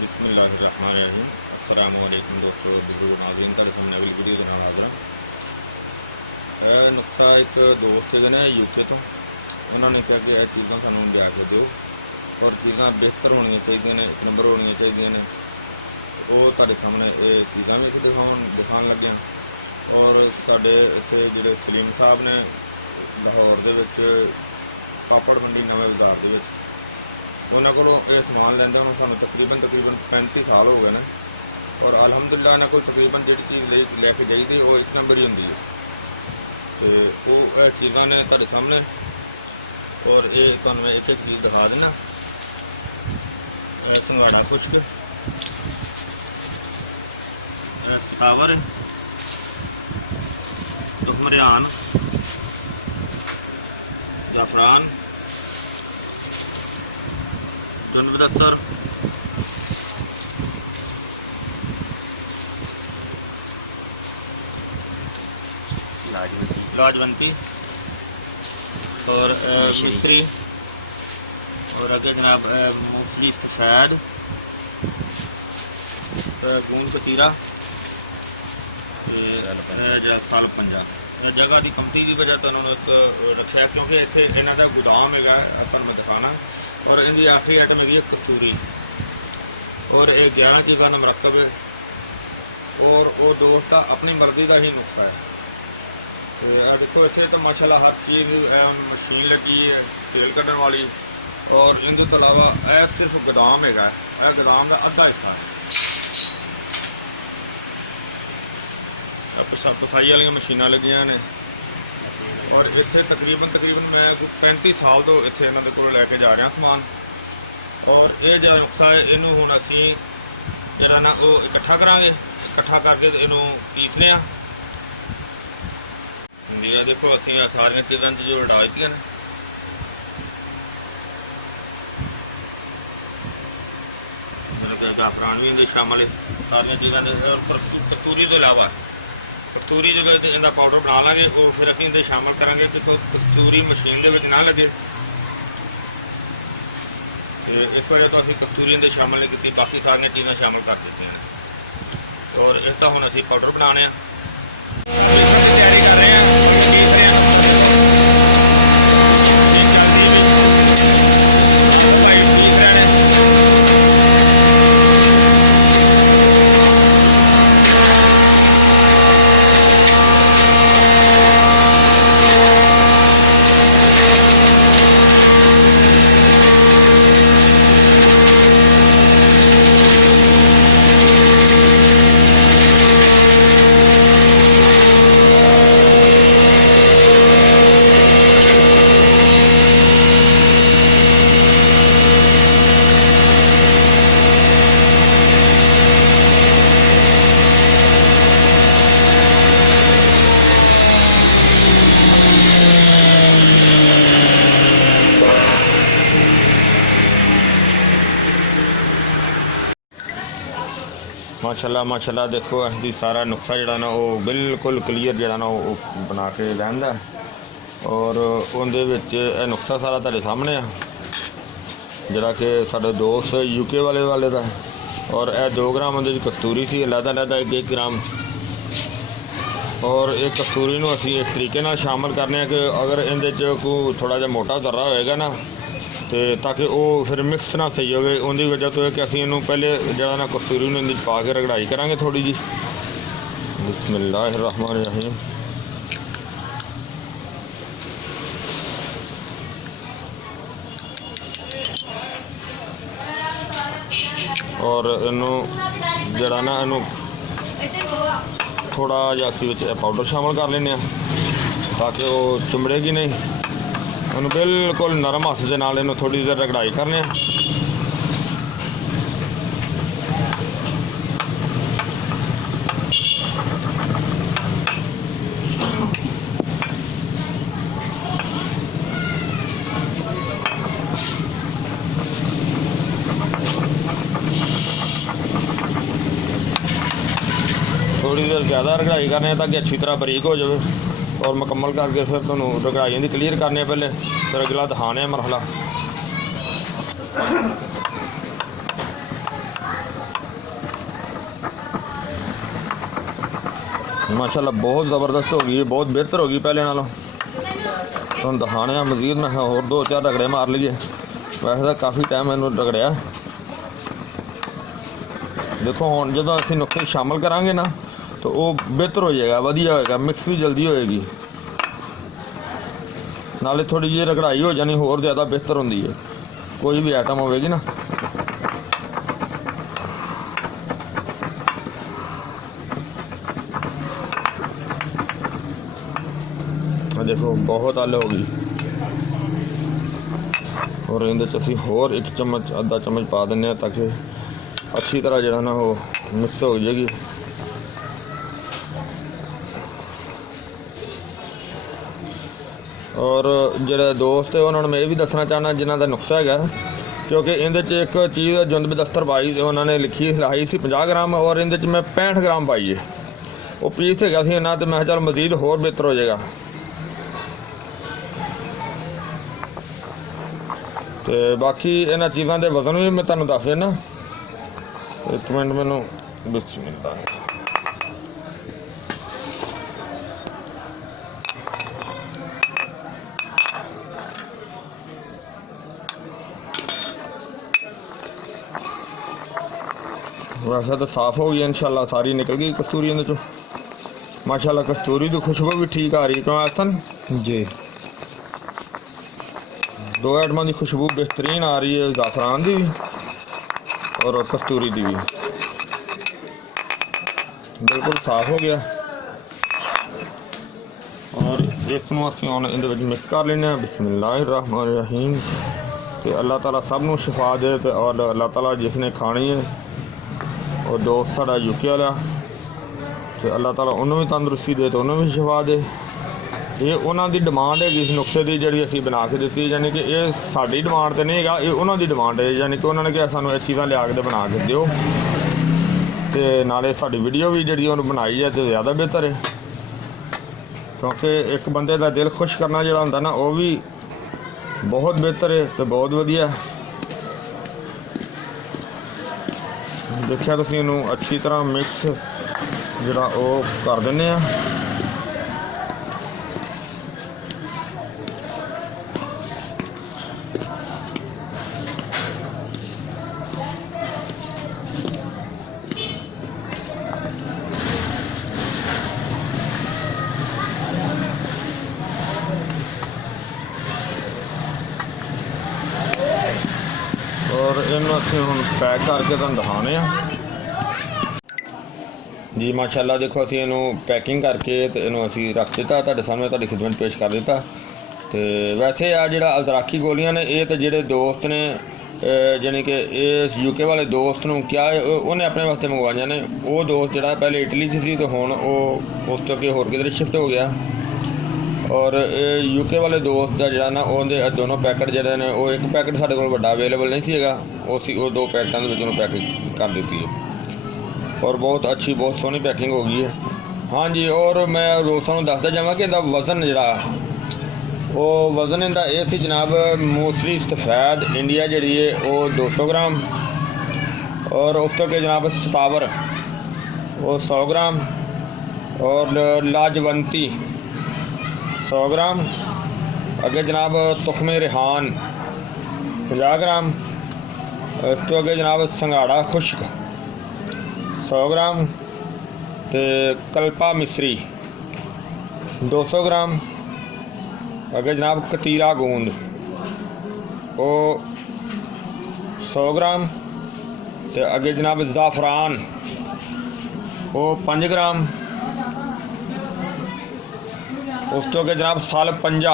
बिस्मिल्लाहिर्रहमानिर्रहीम। अस्सलामुअलैकुम दोस्तों, बुजुर्ग नाज़रीन का हम नवी वीडियो के नाल हाज़िर है। नुस्खा एक दोस्त ने यूके तो उन्होंने कहा कि यह चीज़ा सानू लिया के दो और चीज़ा बेहतर होनी चाहिए ने, एक नंबर होनी चाहिए ने। वो तुहाडे सामने ये चीज़ा भी दिखाने लगे और साडे इत्थे जिहड़े सलीम साहब ने लाहौर दे विच पापड़ मंडी नवे बाज़ार दे विच उन्होंने को समान लेंदे हुण सानू तकरीबन 35 साल हो गए हैं और अलहमदुलिल्लाह इन्होंने को तकरीबन जी चीज़ लैके जाइए वो एक नंबर ही होंगी है। तो वो चीज़ा ने तुहाडे सामने और ये तुहानू मैं एक चीज़ दिखा देना। संघाड़ा खुश्क, सतावर, तुखमरियान, जाफरान, जनबदत्तर, लाजवंती और मिस्री और आगे जनाब मूंगफली सफ़ेद, गूंद कतीरा, साल पंजा। जगह की कमती की वजह तो उन्होंने एक रखा क्योंकि इतने इन्हों का गोदाम है मैं दिखाना। और इनकी आखिरी आइटम है कस्तूरी और एक 11 चीज़ा का मरकब है और वो दोस्त का अपनी मर्जी का ही नुस्खा है। तो देखो इतने तो माशाल्लाह हर चीज़ मशीन लगी है तेल कढ़न वाली और इनके तो अलावा यह सिर्फ गोदाम है, यह गोदाम का अद्धा हिस्सा है। पसाई वाली मशीन लगिया ने और इतने तकरीबन मैं 35 साल तो इतने इन्होंने को लैके जा रहा समान। और ये जो नुस्खा है इनू हुण असीं जिहड़ा ना वो इकट्ठा करांगे, इकट्ठा करके इनू पीसने। देखो असीं सारियां चीज़ां जो डाल दित्तियां ने जाफरान भी इहदे शामिल है सारियां चीज़ां दे। और कस्तूरी तो इलावा कस्तूरी जो इनका पाउडर बना लाँगे वो फिर असीं इहदे शामिल करांगे कि कस्तूरी मशीन दे विच ना लगे। तो इस वजह तो असीं कस्तूरी इहदे शामिल नहीं की, बाकी सारियां चीज़ां शामिल कर दित्तियां ने। और इसका हुण असीं पाउडर बनाने तैयारी कर रहे हैं। माशाल्लाह देखो अभी सारा नुस्खा जोड़ा ना वो बिल्कुल क्लीयर जोड़ा ना वो बना के लैंदा और उनके नुस्खा सारा तुहाडे सामने आ जोड़ा कि साडे दोस्त यूके वाले का। और यह 2 ग्राम उहदे कस्तूरी सी अलग 1 ग्राम। और एक कस्तूरी नूं असीं इस तरीके नाल शामिल करने कि अगर इहदे कोई थोड़ा जिहा मोटा जर्रा होएगा ना तो ताकि वो फिर मिक्स ना सही हो। उनकी वजह तो है कि असीं इहनूं पहले जिहड़ा ना कस्तूरी नूं इहदे पा के रगड़ाई करांगे थोड़ी जी। बिस्मिल्लाहिर्रहमानिर्रहीम। और इनू जिहड़ा ना इनू थोड़ा जिहा असीं विच पाउडर शामिल कर लैंदे ताकि वो चिमड़ेगी नहीं। उन्हें बिल्कुल नरम हथ के नाल इन्हूं थोड़ी देर रगड़ाई करने। थोड़ी देर ज़्यादा रगड़ाई करने ताकि अच्छी तरह बरीक हो जाए और मुकम्मल करके फिर तुहानू रगड़ाई क्लीयर करने पहले फिर अगला दिखाने मरहला। माशाल्लाह बहुत ज़बरदस्त हो गई है, बहुत बेहतर हो गई पहले नालों। तुम दिखाने मजीद मैं होर 2-4 रगड़े मार लिए। वैसे तो काफ़ी टाइम मैंने रगड़िया। देखो हुण जो असीं नुक्से शामिल करांगे ना तो वो बेहतर हो जाएगा, वधिया होएगा, मिक्स भी जल्दी होएगी, नाले थोड़ी जी रगड़ाई हो जानी होर ज़्यादा बेहतर होंदी है कोई भी आइटम होगी ना। देखो बहुत आले हो गई और इहदे च असीं होर 1 चम्मच आधा चम्मच पा दें ताकि अच्छी तरह जो ना वो मिक्स हो जाएगी। और जो दोस्त है उन्होंने मैं ये भी दसना चाहना जिन्हों का नुक्सा है, क्योंकि इहदे एक चीज़ जुंद बदस्तर पाई उन्होंने लिखी लाई सी 50 ग्राम और इहदे मैं 65 ग्राम पाई है। वो पीस है इन्ना तो मैं चल मजीद होर बेहतर हो जाएगा। तो बाकी इन्होंने चीज़ों के वजन भी मैं तुहानूं दस देना। 1 मिनट मैनू बिस्मिल्लाह। वैसे तो साफ़ हो गई इंशाल्लाह, सारी निकल गई कस्तूरी इहदे चों। माशाल्लाह कस्तूरी की खुशबू भी ठीक आ रही। क्यों आसन जी 2 आइटमां की खुशबू बेहतरीन आ रही है, ज़ाफ़रान की भी और कस्तूरी की भी। बिल्कुल साफ़ हो गया और इसनूं असीं हुण इहदे विच मिक्स कर लैणे। बिस्मिल्लाहिर्रहमानिर्रहीम। तो अल्लाह ताला सब नूं शिफा दे ते और अल्लाह ताला जिसने खानी है और दोस्त साडा यूके वाला तो अल्लाह ताला उन्होंने भी तंदुरुस्ती दे तो उन्होंने भी शिफा दे। ये उन्होंने डिमांड है इस नुस्खे की जी असी बना के दी, यानी कि ये साड़ी डिमांड तो नहीं है, ये उन्होंने डिमांड है, यानी कि उन्होंने कहा सानू ये चीज़ां लिया के बना के दिओ। तो नाले साडी वीडियो भी जी उन्होंने बनाई है तो ज़्यादा बेहतर है, क्योंकि एक बंदे का दिल खुश करना जो होंदा ना वो भी बहुत बेहतर है तो बहुत वधिया। देखिया तुसीं इहनूं अच्छी तरह मिक्स जिहड़ा वो कर दिंदे आ। और इन्हूं असीं हुण पैक करके तुहानूं दिखाने जी। माशाल्लाह देखो असीं इहनूं पैकिंग करके तो इहनूं असीं रख दिता, तुहाडे सामने तुहाडी खिदमत पेश कर दिता। तो वैसे आ जिहड़ा अज़राकी गोलियां ने ये तो जिहड़े दोस्त ने जानी कि इस यूके वाले दोस्त नूं क्या उन्हें अपने वास्ते मंगवाइयां ने। वो दोस्त जिहड़ा पहले इटली च सी तो हुण उस तो अगे होर किधर शिफ्ट हो गया। और यूके वाले दोस्त का जोड़ा ना उन्हें दोनों पैकेट जोड़े ने वो एक पैकेट साढ़े को बड़ा अवेलेबल नहीं सीगा, वो 2 पैकेटों के पैकिंग कर दी है और बहुत अच्छी बहुत सोहनी पैकिंग हो गई है। हाँ जी, और मैं दोस्तों दसदा जावां कि इहदा वजन जोड़ा वो वजन इहदा ये सी जनाब, मूसली सफेद इंडिया जी है वो 200 ग्राम और उस तो अगे जनाब सतावर वो 100 ग्राम और लाजवंती 100 ग्राम, अगे जनाब तुखमे रिहान 50 ग्राम, इस तो अगे जनाब संघाड़ा खुश्क 100 ग्राम, तो कल्पा मिश्री 200 ग्राम, अगे जनाब कतीरा गूंद वो 100 ग्राम, तो अगे जनाब ज़ाफ़रान वो 5 ग्राम, उस तो अगे जनाब साल पंजा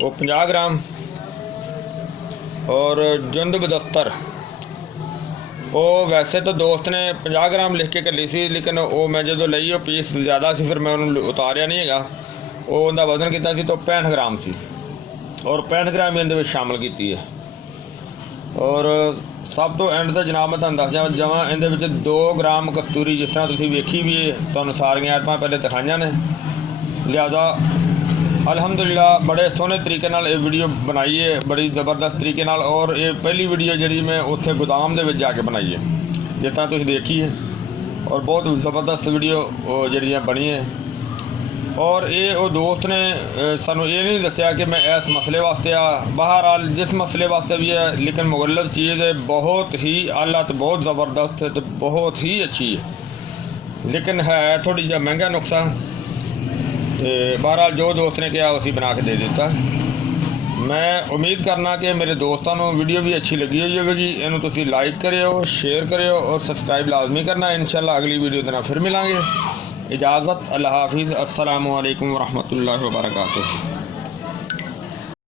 वो 50 ग्राम और जुंद बदस्तर वो वैसे तो दोस्त ने 50 ग्राम लिख के कली सी, लेकिन वो मैं जो लई वो पीस ज़्यादा सी फिर मैं उन्होंने उतारिया नहीं है। वो उनका वजन किया तो 65 ग्राम सी और 65 ग्राम इहदे शामिल की है। और सब तो एंड तो जनाब मैं तुहानूं दस जावां इहदे 2 ग्राम कस्तूरी जिस तरह तुसीं वेखी भी तुहानूं सारियां आइटमां पहले दिखाइयां ने, लिहाजा अल्हम्दुलिल्लाह बड़े सोहने तरीके नाल ये वीडियो बनाई है, बड़ी ज़बरदस्त तरीके नाल। और ये पहली वीडियो जी मैं उत्थे गोदाम दे विच जाके बनाई है जिस तरह तुसीं देखी है। और बहुत ज़बरदस्त वीडियो जड़ियाँ बनी है। और ये वो दोस्त ने सानू ये नहीं दसिया कि मैं इस मसले वास्ते बहरहाल जिस मसले वास्ते भी है, लेकिन मुगल्लद चीज़ है, बहुत ही आला तो बहुत ज़बरदस्त है, तो बहुत ही अच्छी है, लेकिन है थोड़ी जी महंगा नुस्खा। बहरहाल जो दोस्त ने कहा उसी बना के दे दिता। मैं उम्मीद करना कि मेरे दोस्तों को वीडियो भी अच्छी लगी होगी। इन्हों तुसी लाइक करियो, शेयर करियो और सबसक्राइब लाजमी करना। इंशाल्लाह अगली वीडियो के नाल फिर मिलांगे। इजाज़त, अल्लाह हाफिज़, अस्सलामु अलैकुम वरहमतुल्लाहि वबरकातुहू।